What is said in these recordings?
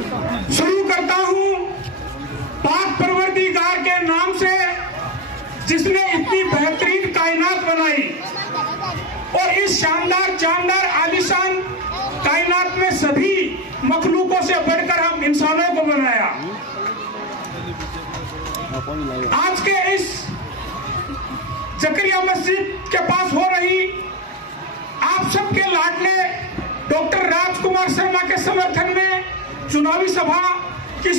शुरू करता हूं पाक परवरदिगार के नाम से, जिसने इतनी बेहतरीन कायनात बनाई और इस शानदार जानदार आलीशान कायनात में सभी मखलूकों से बढ़कर हम इंसानों को बनाया। आज के इस जकरिया मस्जिद के पास हो रही आप सबके लाडले डॉक्टर राजकुमार शर्मा के समर्थन में चुनावी सभा की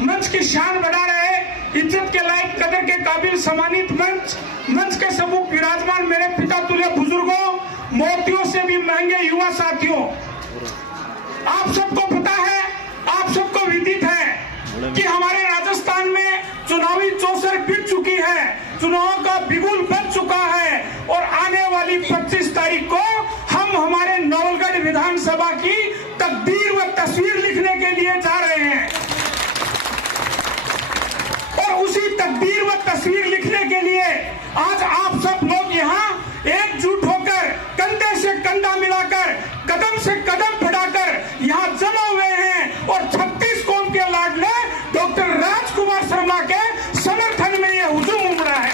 मंच की शान बढ़ा रहे इज्जत के लायक कदर के काबिल सम्मानित मंच के सम्मुख विराजमान मेरे पिता तुल्य बुजुर्गों, मोतियों से भी महंगे युवा साथियों, आप सबको पता है, आप सबको विदित है कि हमारे राजस्थान में चुनावी चौसर बीत चुकी है, चुनाव का बिगुल बज चुका है और आने वाली 25 तारीख को हम हमारे नवलगढ़ विधानसभा की तकदीर व तस्वीर लिखने के लिए जा रहे हैं और उसी तकदीर व तस्वीर लिखने के लिए आज आप सब लोग यहाँ एकजुट होकर कंधे से कंधा मिलाकर कदम से कदम बढ़ाकर यहाँ जमा हुए हैं और 36 कौम के लाडले डॉक्टर राजकुमार शर्मा के समर्थन में यह हुजूम उमड़ा है।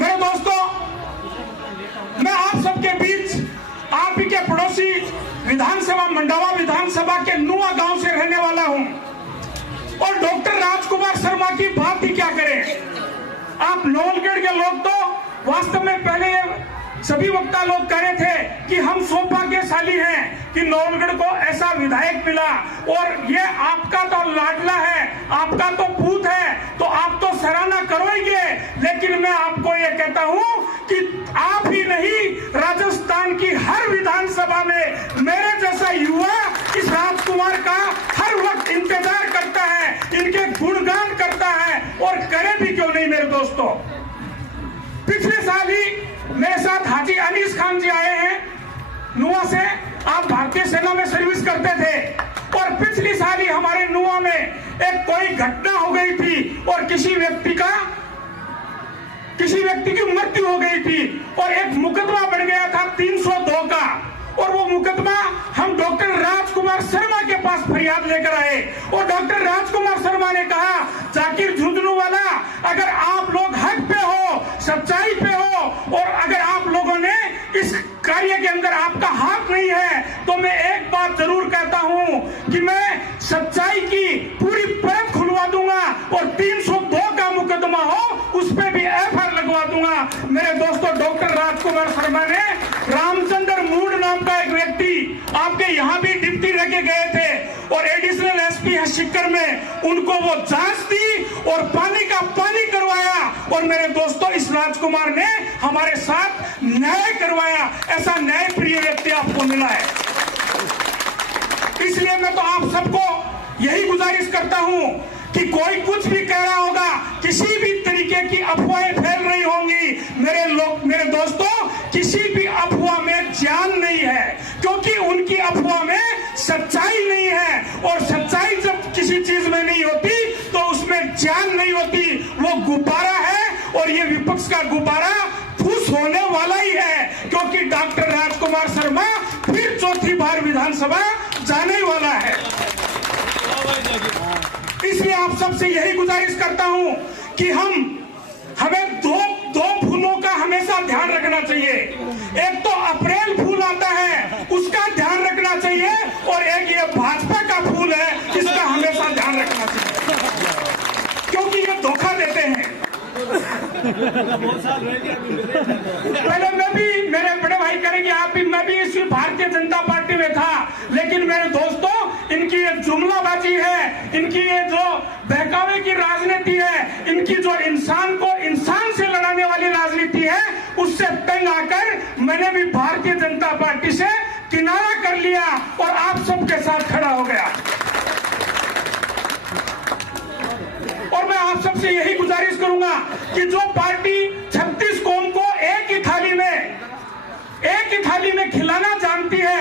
मेरे दोस्तों, मैं आप सबके बीच आप ही के पड़ोसी विधानसभा मंडावा विधानसभा के नुआ गांव से रहने वाला हूं और डॉक्टर राजकुमार शर्मा की बात ही क्या करें। आप नवलगढ़ के लोग तो वास्तव में पहले सभी वक्ता लोग कह रहे थे कि हम सौभाग्यशाली हैं कि नवलगढ़ को ऐसा विधायक मिला और ये आपका तो लाडला है, आपका तो पूत है, तो आप तो सराहना करोगे। लेकिन मैं आपको ये कहता हूं कि आप ही नहीं, राजस्थान की हर विधानसभा में मेरे जैसा युवा इस राजकुमार का हर वक्त इंतजार करता है, इनके गुणगान करता है और करे भी क्यों नहीं। मेरे दोस्तों, पिछले साल ही मेरे साथ हाजी अनीस खान जी आए हैं नुआ से, आप भारतीय सेना में सर्विस करते थे और पिछली साल ही हमारे नुआ में एक कोई घटना हो गई थी और किसी व्यक्ति की मृत्यु हो गई थी और एक मुकदमा बढ़ गया था 302 का और वो मुकदमा हम डॉक्टर राजकुमार शर्मा के पास फरियाद लेकर आए और डॉक्टर राजकुमार शर्मा ने कहा, जाकिर झुंझुनू वाला, अगर आप लोग हक पे हो, सच्चाई पे हो और अगर आप लोगों ने इस कार्य के अंदर आपका हाथ नहीं है तो मैं एक बात जरूर कहता हूं कि मैं सच्चाई की पूरी परत खुलवा दूंगा और 302 का मुकदमा हो उस पर भी एफआईआर लगवा दूंगा। मेरे दोस्तों, डॉक्टर राजकुमार शर्मा ने रामचंद्र मूड नाम का एक व्यक्ति आपके यहाँ भी डिप्टी रखे गए थे और एडिशनल एसपी है शिक्कर में, उनको वो जांच दी और पानी का पानी करवाया और मेरे दोस्तों, इस राजकुमार ने हमारे साथ न्याय करवाया। ऐसा न्याय प्रिय व्यक्ति आपको मिला है। इसलिए मैं तो आप सबको यही गुजारिश करता हूं कि कोई कुछ भी कह रहा होगा, किसी भी तरीके की अफवाहें फैल रही होंगी, मेरे दोस्तों, किसी भी अफवाह में जान नहीं है, क्योंकि उनकी अफवाह में सच्चाई नहीं है और सच्चाई जब किसी चीज में नहीं होती तो उसमें जान नहीं होती। वो गुब्बारा है और ये विपक्ष का गुब्बारा फूस होने वाला ही है, क्योंकि डॉक्टर राजकुमार शर्मा फिर चौथी बार विधानसभा जाने वाला है। इसलिए आप सबसे यही गुजारिश करता हूं कि हमें दो फूलों का हमेशा ध्यान रखना चाहिए। एक तो अप्रैल फूल आता है, उसका ध्यान रखना चाहिए और एक ये भाजपा का फूल है, इसका हमेशा ध्यान रखना चाहिए, क्योंकि ये धोखा देते हैं। पहले मेरे बड़े भाई करेंगे, मैं भी इसी भारतीय जनता पार्टी में था, लेकिन मेरे दोस्तों, इनकी ये जुमलाबाजी है, इनकी ये जो बहकावे की राजनीति है, इनकी जो इंसान को इंसान से लड़ाने वाली राजनीति है, उससे तंग आकर मैंने भी भारतीय जनता पार्टी से किनारा कर लिया और आप सबके साथ खड़ा हो गया। और मैं आप सबसे यही गुजारिश करूंगा कि जो पार्टी 36 कौम को एक ही थाली में खिलाना जानती है,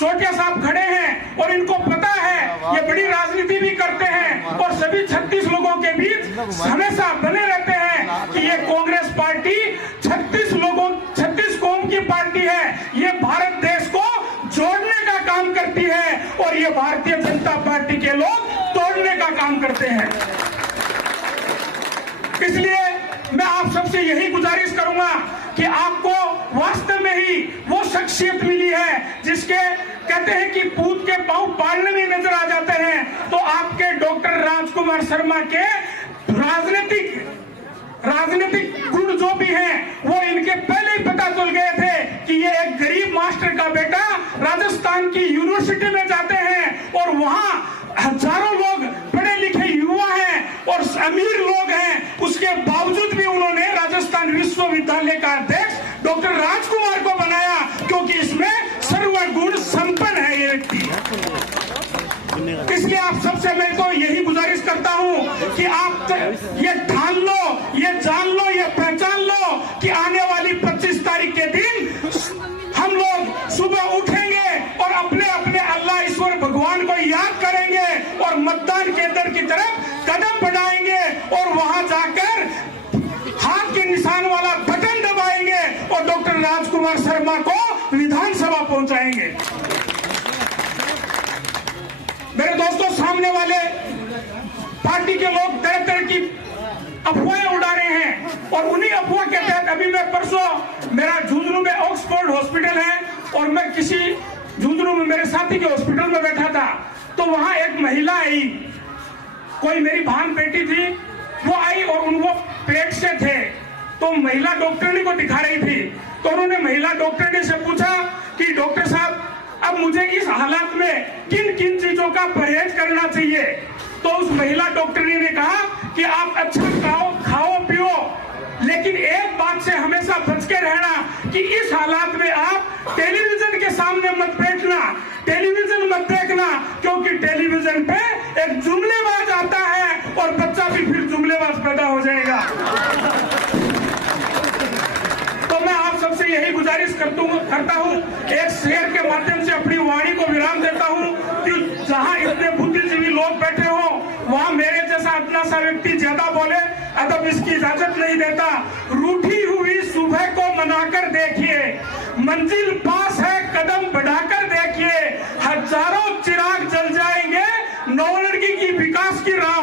चोटिया साहब खड़े हैं और इनको पता है, ये बड़ी राजनीति भी करते हैं और सभी 36 लोगों के बीच हमेशा बने रहते हैं कि ये कांग्रेस पार्टी 36 कौम की पार्टी है, ये भारत देश को जोड़ने का काम करती है और ये भारतीय जनता पार्टी के लोग तोड़ने का काम करते हैं। इसलिए मैं आप सबसे यही गुजारिश करूंगा कि आपको वास्तव में ही वो शख्सियत मिली है जिसके कहते हैं कि पूत के पांव पालने में नजर आ जाते हैं, तो आपके डॉक्टर राजकुमार शर्मा के राजनीतिक गुण जो भी हैं वो इनके पहले ही पता चल गए थे कि ये एक गरीब मास्टर का बेटा राजस्थान की यूनिवर्सिटी में जाते हैं और वहां हजारों लोग पढ़े लिखे युवा हैं और अमीर लोग हैं, उसके बावजूद भी उन्होंने राजस्थान विश्वविद्यालय का अध्यक्ष डॉक्टर राजकुमार को बनाया, क्योंकि इसमें सर्वगुण संपन्न है ये व्यक्ति। इसलिए आप सबसे मैं तो यही गुजारिश करता हूं कि आप ये ठान लो, ये जान लो, ये पहचान लो कि आने वाली 25 तारीख के दिन हम लोग सुबह उठेंगे और अपने अपने अल्लाह ईश्वर भगवान को याद करेंगे और मतदान केंद्र की तरफ कदम बढ़ाएंगे और वहां जाकर हाथ के निशान वाला बटन दबाएंगे और डॉक्टर राजकुमार शर्मा को विधानसभा पहुंचाएंगे। मेरे दोस्तों, सामने वाले पार्टी के लोग तरह तरह की अफवाहें उड़ा रहे हैं और उन्हीं अफवाह के तहत अभी मैं परसों मेरा झुंझुनू में ऑक्सफोर्ड हॉस्पिटल है और मैं किसी झुंझुनू में मेरे साथी के हॉस्पिटल में बैठा था, तो वहां एक महिला आई, कोई मेरी भान बेटी थी, वो आई और उनको पेट से थे, तो महिला डॉक्टरनी को दिखा रही थी, तो उन्होंने महिला डॉक्टरनी से पूछा कि डॉक्टर साहब अब मुझे इस हालात में किन किन चीजों का परहेज करना चाहिए। तो उस महिला डॉक्टरनी ने कहा कि आप अच्छा खाओ पियो, लेकिन एक बात से हमेशा बच के रहना कि इस हालात में आप टेलीविजन के सामने मत बैठना, टेलीविजन मत देखना, क्योंकि टेलीविजन पे एक जुमलेबाज आता है और बच्चा भी फिर जुमलेबाज पैदा हो जाएगा। तो मैं आप सबसे यही गुजारिश करता हूं, एक शेर के माध्यम से अपनी वाणी को विराम देता हूं कि जहां इतने बुद्धिजीवी लोग बैठे हो वहां मेरे जैसा अपना सा व्यक्ति ज्यादा बोले, अदब इसकी इजाजत नहीं देता। रूठी हुई सुबह को मनाकर देखिए, मंजिल पास है कदम बढ़ाकर देखिए, हजारों चिराग जल जाएंगे नौलड़की की विकास की राह